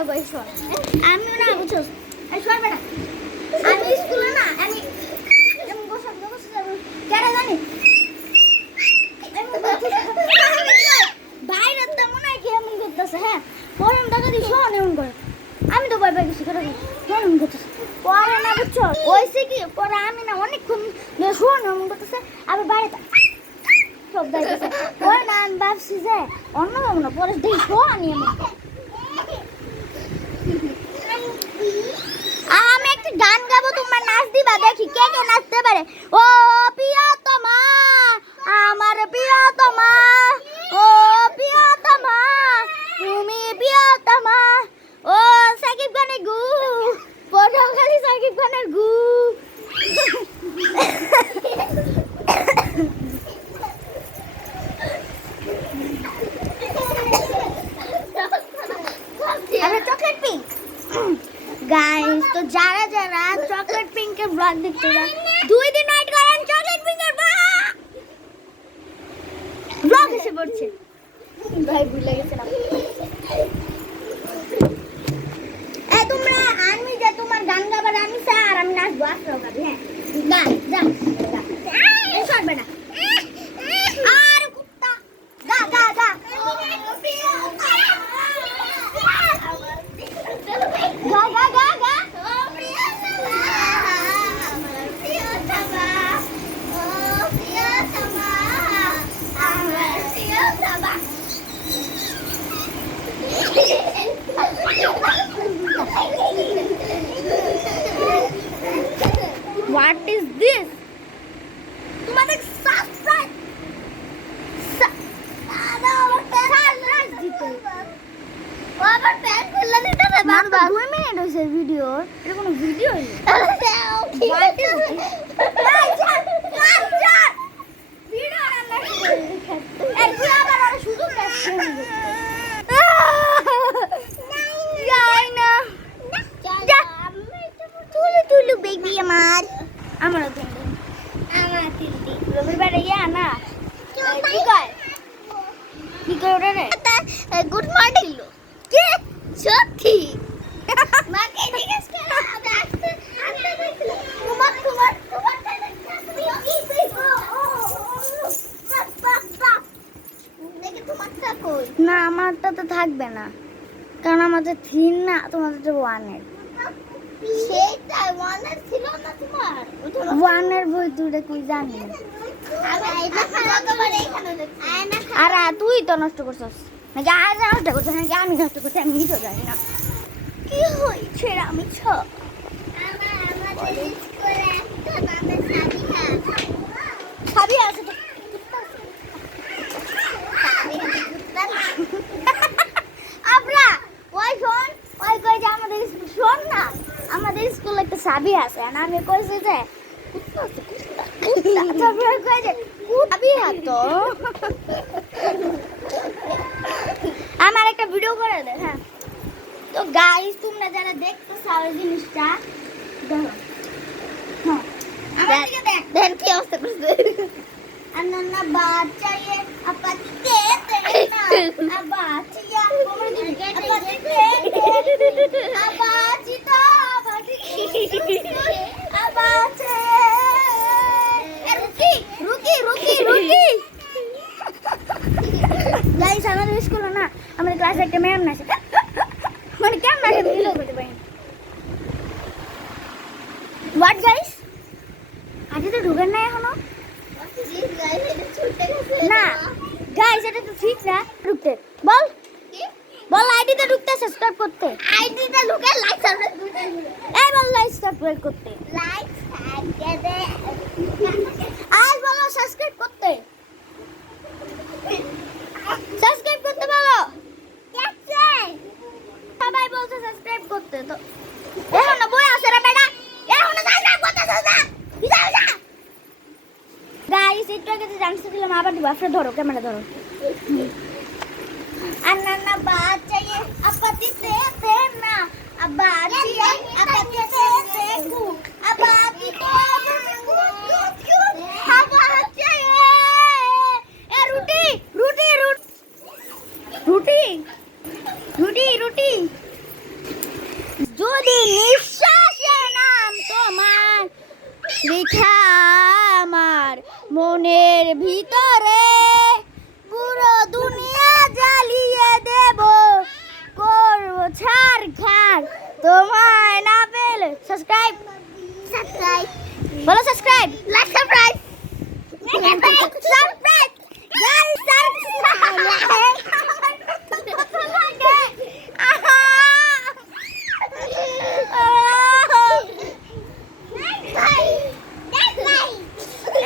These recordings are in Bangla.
যাও গো শোন আমিও না বুঝছস এই শোন বেটা আমি স্কুলে না আমি এমন বসে যাব কেন জানি বাইরে তো মনে হয় কি এমন করতেছে হ্যাঁ পরম টাকা দিয়ে শোন এমন করে আমি তো ভয় পাই গেছি করে এমন করতেছে পরে না বুঝছো ওইসে কি পরে আমি না অনেকক্ষণ শোন এমন করতেছে আবার বাইরে সব যাইতেছে পরে না আমি ভাবছি যে অন্য যাবো না পরে দেখি শোন এমন আমি একটা গান গাবো তোমার নাচ দিবা দেখি কে কে নাচতে পারে ও প্রিয়তমা আমার প্রিয়তমা ও প্রিয়তমা তুমি প্রিয়তমা ও সাকিব খানের গু পটখালি সাকিব খানের গু আমরা চকলেট পিঙ্ক গাইস তো যারা যারা চকলেট পিঙ্কের ব্লগ দেখতে চান 2 দিন ওয়েট করেন চকলেট পিঙ্কের ব্লগ এসে পড়ছে ভাই ভুলে গেছিলাম এই তোমরা আমি যে তোমার গান গাবার আমি স্যার আমি নাচবো আসো গাবি হ্যাঁ গান যা এই সরবে না আর কুত্তা গা গা গা গা গা গা গা ও প্রিয়তমা আমার প্রিয়তমা ও প্রিয়তমা আমার প্রিয়তমা What is this? তোমাদের সাবস্ক্রাইব সাবস্ক্রাইব দিতে আবার প্যান খুলে দিতে হবে মাত্র 2 মিনিট হইছে ভিডিও এটা কোনো ভিডিও না What is this? ভিডিও না এই তুই আবার আর শুধু দেখছিস যাই না তুলু বেবি আমার তিলটি রবিবারে না কি কয় ওটা রে গুড মর্নিং কে সত্যি মাকে জিজ্ঞেস করো আমি আসতে তোমার না আমারটা তো থাকবে না কারণ আমাদের 3 না তোমাদের তো 1 এর সেটা 1 এর ছিল না তোমার 1 এর বই দুটো কই জানি আর তুই তো নষ্ট করছস নাকি আজ নষ্ট করছস নাকি আমি নষ্ট করছি আমি তো জানি না কি হয়েছে আমি ছ আমাদের স্কুলে একটা নামে সাবি আছে তো আপরা ওই শোন ওই কই যে আমাদের শোন না আমাদের স্কুলে একটা সাবি আছে আর আমি কইছি যে কুত্তা আছে কুত্তা তারপরে কই যে সাবি হাতো আমার একটা ভিডিও করে দে হ্যাঁ তো গাইস তোমরা যারা দেখতেছ এই জিনিসটা দেখো হ্যাঁ আমার দিকে দেখ দেন কি অবস্থা করছে अन्ना बाचाये अपती देते ना अबाचिया अपती देते अबाचिता अबाचे रुकी गाइस हमारे स्कूल ना हमारे क्लास एक मैम ना মানে কেমন আছে ভিডিও করতে পারেন হোয়াট গাইস আজ তো ঢুকেন না এখনো না গাইস এটা তো ঠিক না ঢুকতে বল বল আইডিতে ঢুকতে সাবস্ক্রাইব করতে আইডিতে ঢুকে লাইক সাবস্ক্রাইব করতে এই বল লাইক সাবস্ক্রাইব করতে লাইক আজ বলো সাবস্ক্রাইব করতে বলো সবাই বলছে সাবস্ক্রাইব করতে তো এখন না বই আছে রে বেটা এখন না সাবস্ক্রাইব করতে যা গাইস একটু আগে যে ডান্স দিলাম আবার দিব আপনারা ধরো ক্যামেরা ধরো अन्ना बाचाये अपती देते ना अबाचिया अपती देते कु अबाची अबाचिया ए रुटी ভিতরে পুরো দুনিয়া জ্বালিয়ে দেব, করব ছাড়খাড় তোমায় না পেলে। সাবস্ক্রাইব বলো, subscribe, like, subscribe, subscribe guys, subscribe.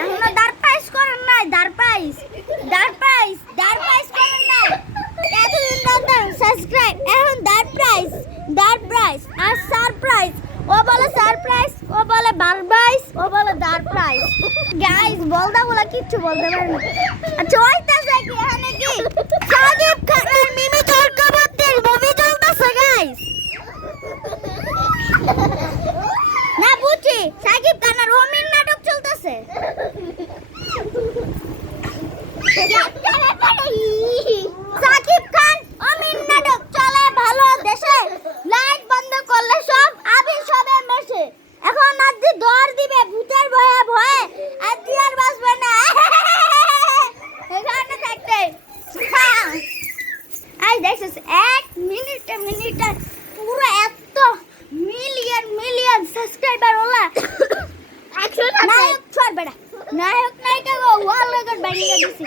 এখনো দাঁড় প্রাইস করেন নাই, দাঁড় প্রাইস করেন নাই। এতদিন দাঁড়ান, সাবস্ক্রাইব, এখন দাঁড় প্রাইস আর সারপ্রাইজ। ও বলে সারপ্রাইজ, ও বলে বারপ্রাইজ, ও বলে দাঁড় প্রাইস। গাইস বলদা বলা কিচ্ছু বলতে পারে না। আচ্ছা ওইটাছে কি এখানে কি সাকিব খানের মিমি চক্রবর্তীর মুভি চলতেছে গাইস? না বুঝছি, সাকিব খানের রোমিন নাটক চলতেছে। সাকিব খান অমিন নাটক চলে ভালো দেশে, লাইট বন্ধ করলে সব আবি সবে মেশে। এখন আদি দৌড় দিবে ভূতের ভয়ে ভয়ে, আদি আর বাঁচবে না এখানে থাকতে। আই দেখছিস 1 মিনিটে পুরো এত মিলিয়ন সাবস্ক্রাইবার ওলা। নায়ক ছড় বেড়া, নায়ক নায়িকা ওয়াল রেকর্ড বানিয়ে দিছি।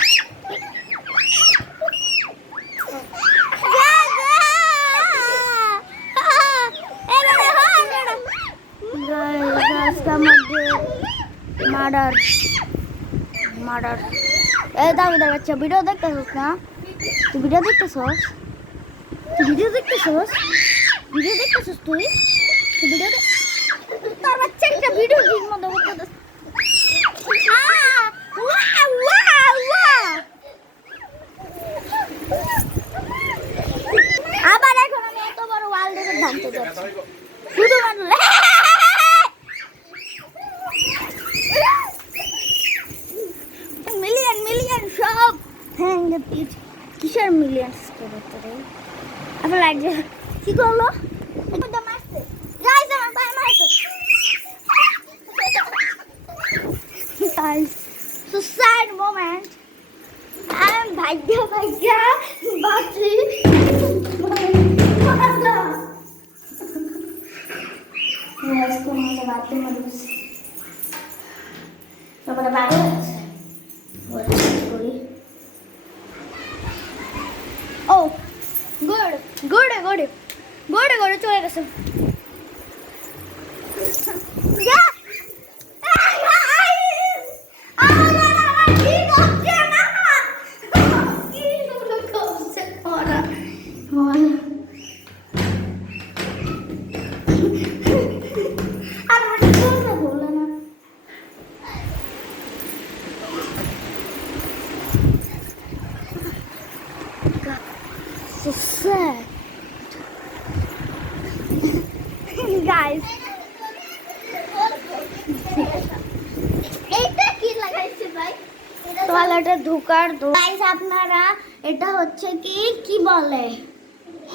মার্ডার এই দাবি বাচ্চা ভিডিও দেখতেছস না? তুই ভিডিও দেখতেছস তুই ভিডিও তোর বাচ্চা একটা ভিডিও গেম মধ্যে করতেছস। আবার এখন আমি এত বড় ওয়াল দেখে ভাঙতে যাচ্ছি শুধু মানলে। মিলিয়ন সব ভেঙে দিয়েছে। কিসের মিলিয়ন করতে রে? আপনার লাগছে কি করলো? মারছে গাইস, আমার ভাই মারছে গাইস। So sad moment. আমি ভাগ্য বাঁচি। তারপরে বাইরে আছে ও গড়ে চলে গেছে। So sad. Guys. এটা কি লাগাইছে ভাই? টয়লেটে ঢোকার গাইস আপনারা এটা হচ্ছে কি বলে?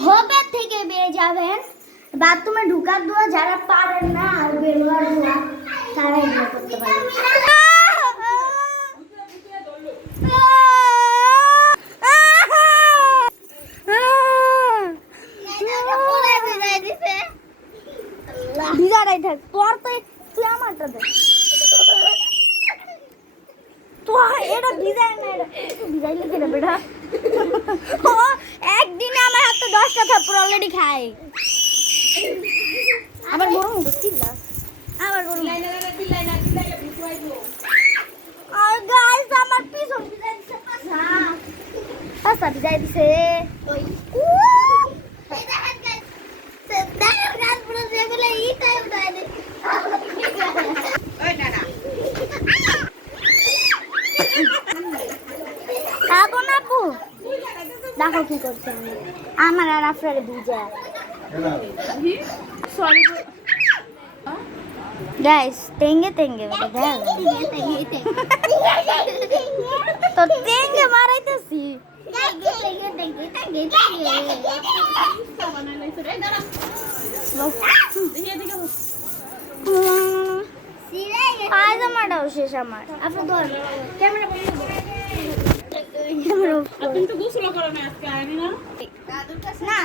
হবে থেকে বেরিয়ে যাবেন। বাথরুমে ঢোকার দোয়া যারা পারেন না আর বেরোয়ার দোয়া তারা এটা করতে পারেন। ভিজারাই থাক তোর তো তুই আমারটা দে তো এটা ভিজাই না, এটা ভিজাই লিখে না বেটা। ও একদিনে আমার হাতে 10টা থাপ্পড় অলরেডি খাই। আবার গরম চিল্লা আবার গরম আর গাইস আমার পিছন ভিজাই দিছে পাছা ভিজাই দিছে। ওই দেখো কি করছে আমার আর আপনার বুঝা। সরি গাইস, তেঙ্গে তো তেঙ্গে মারাইতেছি। শেষ আমার আপনার ক্যামেরা তুমি তো গোসল করো না আজকে আনি না না